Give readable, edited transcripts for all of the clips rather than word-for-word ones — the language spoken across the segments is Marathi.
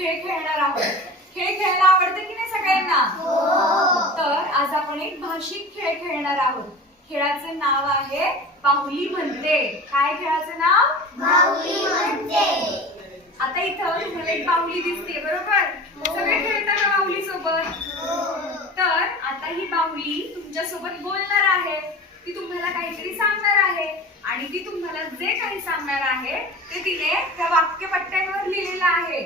खेळ खेळणार आहोत। खेळ खेळायला आवडतं की नाही सगळ्यांना? तर आज आपण एक भाषिक खेळ खेळणार आहोत। खेळाचं नाव आहे बाहुली म्हणते। काय खेळाचं नाव? बाहुली म्हणते। आता इथं तुम्हाला एक बाहुली दिसते, बरोबर? सगळे खेळतात का बाहुली सोबत? तर आता ही बाहुली तुमच्या सोबत बोलणार आहे, ती तुम्हाला काहीतरी सांगणार आहे आणि ती तुम्हाला जे काही सांगणार आहे ते तिने त्या वाक्यपट्ट्यांवर लिहिलेलं आहे।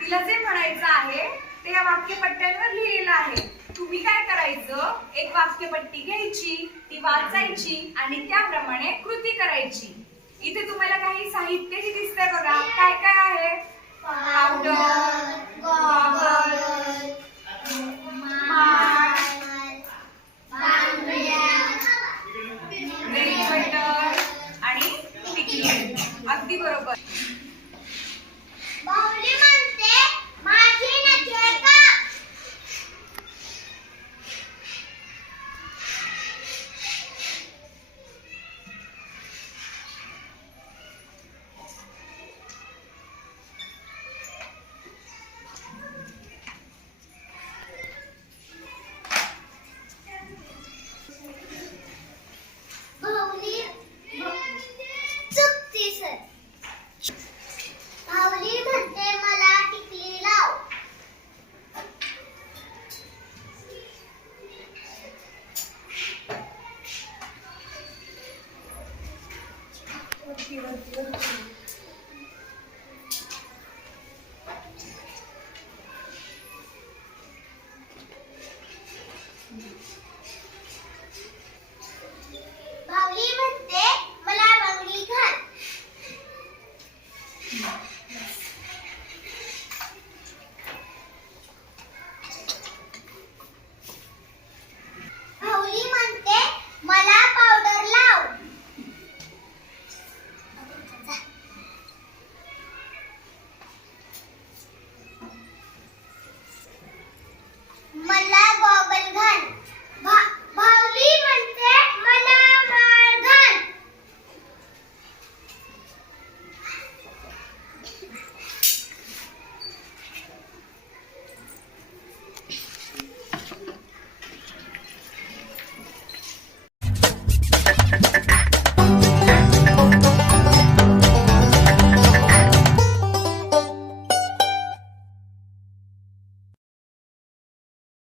तिला जे म्हणायचं आहे ते या वाक्यपट्ट्यांवर लिहिलेलं आहे। तुम्ही काय करायचं, एक वाक्यपट्टी घ्यायची, ती वाचायची आणि त्याप्रमाणे कृती करायची। इथे तुम्हाला काही साहित्यही दिसतंय बघा, काय काय आहे? Powder, goggle,